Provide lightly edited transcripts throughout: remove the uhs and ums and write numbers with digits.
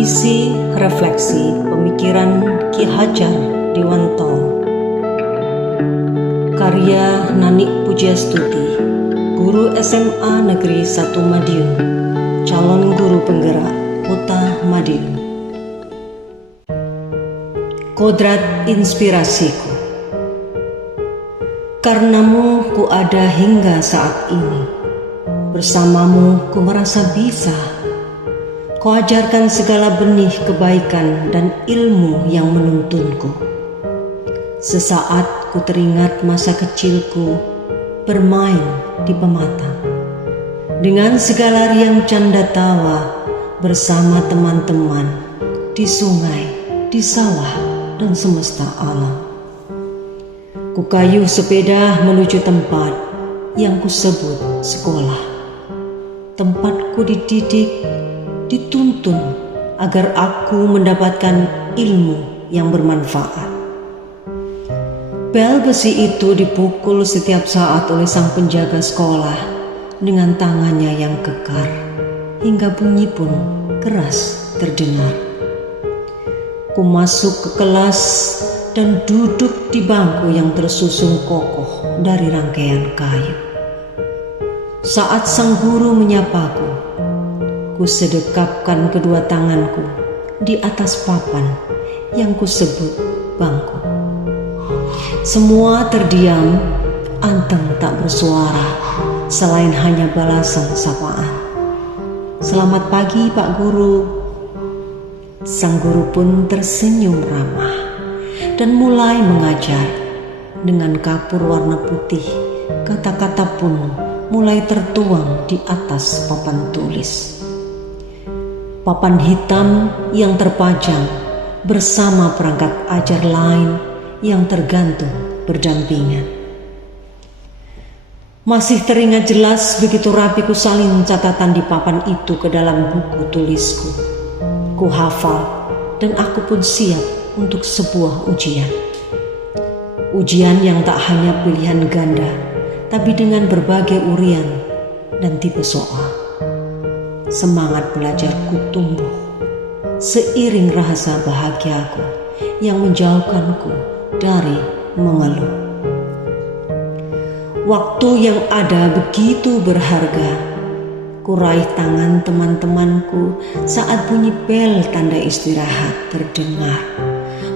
Puisi refleksi pemikiran Ki Hajar Dewantara, karya Nanik Pujiastuti, guru SMA Negeri 1 Madiun, calon guru penggerak Kota Madiun. Kodrat inspirasiku, karenamu ku ada hingga saat ini, bersamamu ku merasa bisa. Kau ajarkan segala benih kebaikan dan ilmu yang menuntunku. Sesaat ku teringat masa kecilku bermain di pematang, dengan segala riang canda tawa bersama teman-teman di sungai, di sawah, dan semesta alam. Ku kayuh sepeda menuju tempat yang ku sebut sekolah. Tempatku dididik, dituntun agar aku mendapatkan ilmu yang bermanfaat. Bel besi itu dipukul setiap saat oleh sang penjaga sekolah dengan tangannya yang kekar, hingga bunyi pun keras terdengar. Ku masuk ke kelas dan duduk di bangku yang tersusun kokoh dari rangkaian kayu. Saat sang guru menyapaku, ku sedekapkan kedua tanganku di atas papan yang ku sebut bangku. Semua terdiam, anteng tak bersuara, selain hanya balasan sapaan. "Selamat pagi, Pak Guru." Sang guru pun tersenyum ramah dan mulai mengajar. Dengan kapur warna putih, kata-kata pun mulai tertuang di atas papan tulis. Papan hitam yang terpajang bersama perangkat ajar lain yang tergantung berdampingan. Masih teringat jelas begitu rapi ku salin catatan di papan itu ke dalam buku tulisku. Ku hafal dan aku pun siap untuk sebuah ujian. Ujian yang tak hanya pilihan ganda, tapi dengan berbagai urian dan tipe soal. Semangat belajarku tumbuh seiring rasa bahagiaku yang menjauhkanku dari mengeluh. Waktu yang ada begitu berharga. Ku raih tangan teman-temanku saat bunyi bel tanda istirahat terdengar.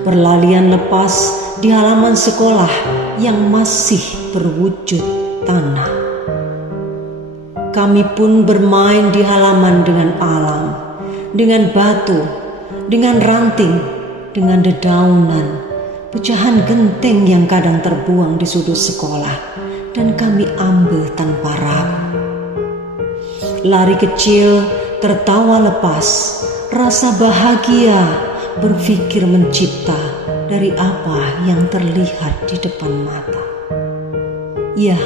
Berlalian lepas di halaman sekolah yang masih berwujud tanah. Kami pun bermain di halaman dengan alam, dengan batu, dengan ranting, dengan dedaunan, pecahan genteng yang kadang terbuang di sudut sekolah, dan kami ambil tanpa ragu. Lari kecil, tertawa lepas, rasa bahagia, berpikir mencipta dari apa yang terlihat di depan mata. Ya,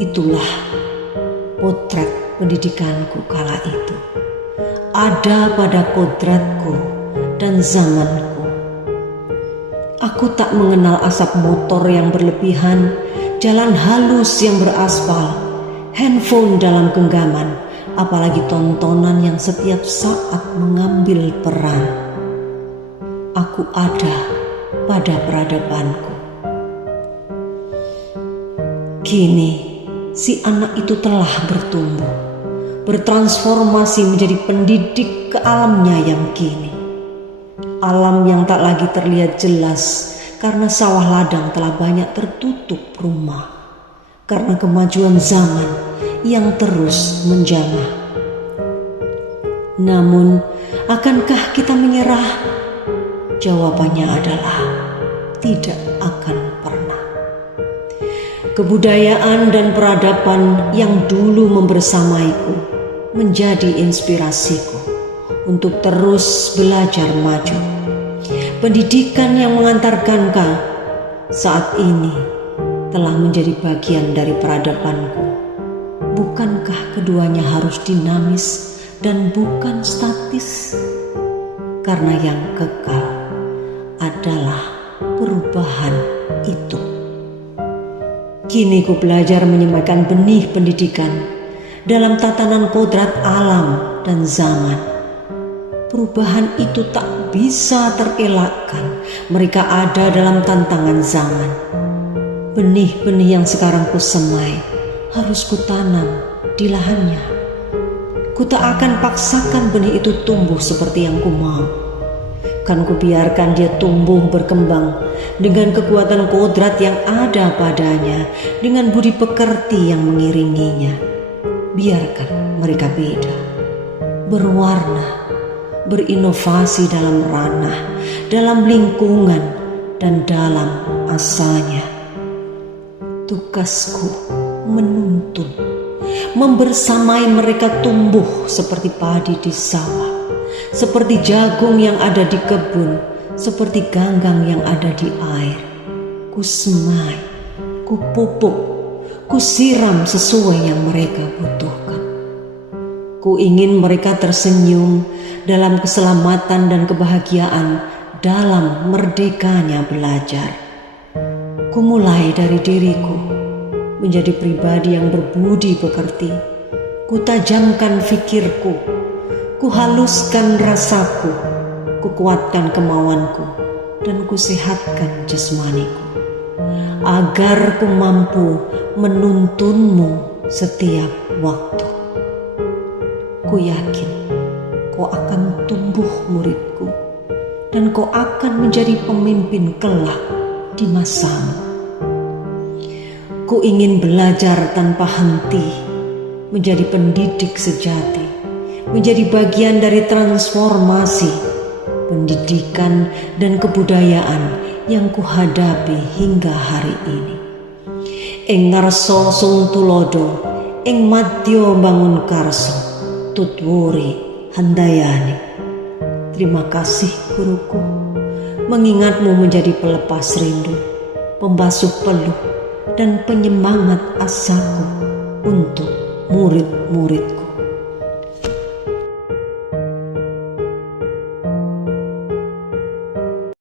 itulah potret pendidikanku kala itu. Ada pada kodratku dan zamanku. Aku tak mengenal asap motor yang berlebihan, jalan halus yang beraspal, handphone dalam genggaman, apalagi tontonan yang setiap saat mengambil peran. Aku ada pada peradabanku. Kini si anak itu telah bertumbuh, bertransformasi menjadi pendidik ke alamnya yang kini. Alam yang tak lagi terlihat jelas karena sawah ladang telah banyak tertutup rumah, karena kemajuan zaman yang terus menjamah. Namun, akankah kita menyerah? Jawabannya adalah tidak akan pernah. Kebudayaan dan peradaban yang dulu membersamaiku menjadi inspirasiku untuk terus belajar maju. Pendidikan yang mengantarkan kau saat ini telah menjadi bagian dari peradabanku. Bukankah keduanya harus dinamis dan bukan statis? Karena yang kekal adalah perubahan itu. Kini ku belajar menyematkan benih pendidikan dalam tatanan kodrat alam dan zaman. Perubahan itu tak bisa terelakkan. Mereka ada dalam tantangan zaman. Benih-benih yang sekarang kusemai harus kutanam di lahannya. Ku tak akan paksakan benih itu tumbuh seperti yang ku mau. Kan ku biarkan dia tumbuh berkembang dengan kekuatan kodrat yang ada padanya, dengan budi pekerti yang mengiringinya. Biarkan mereka beda, berwarna, berinovasi dalam ranah, dalam lingkungan, dan dalam asalnya. Tugasku menuntun, membersamai mereka tumbuh seperti padi di sawah, seperti jagung yang ada di kebun, seperti ganggang yang ada di air. Ku semai, ku pupuk, ku siram sesuai yang mereka butuhkan. Ku ingin mereka tersenyum dalam keselamatan dan kebahagiaan dalam merdekanya belajar. Ku mulai dari diriku menjadi pribadi yang berbudi pekerti. Ku tajamkan fikirku, ku haluskan rasaku, ku kuatkan kemauanku, dan ku sehatkan jasmaniku, agar ku mampu menuntunmu setiap waktu. Ku yakin kau akan tumbuh muridku, dan kau akan menjadi pemimpin kelak di masamu. Ku ingin belajar tanpa henti, menjadi pendidik sejati, menjadi bagian dari transformasi pendidikan dan kebudayaan yang kuhadapi hingga hari ini. Ing ngarsa sung tulodo, ing madya bangun karso, tutwuri handayani. Terima kasih guruku, mengingatmu menjadi pelepas rindu, pembasuh peluh, dan penyemangat asaku untuk murid-murid